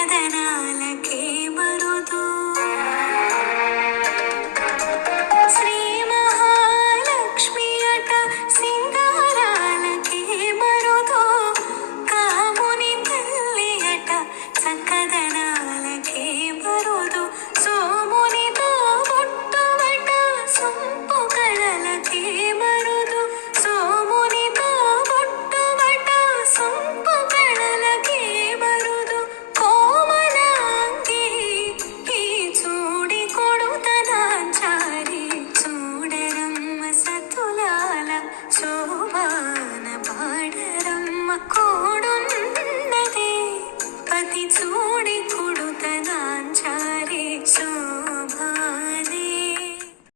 కథనాలకే to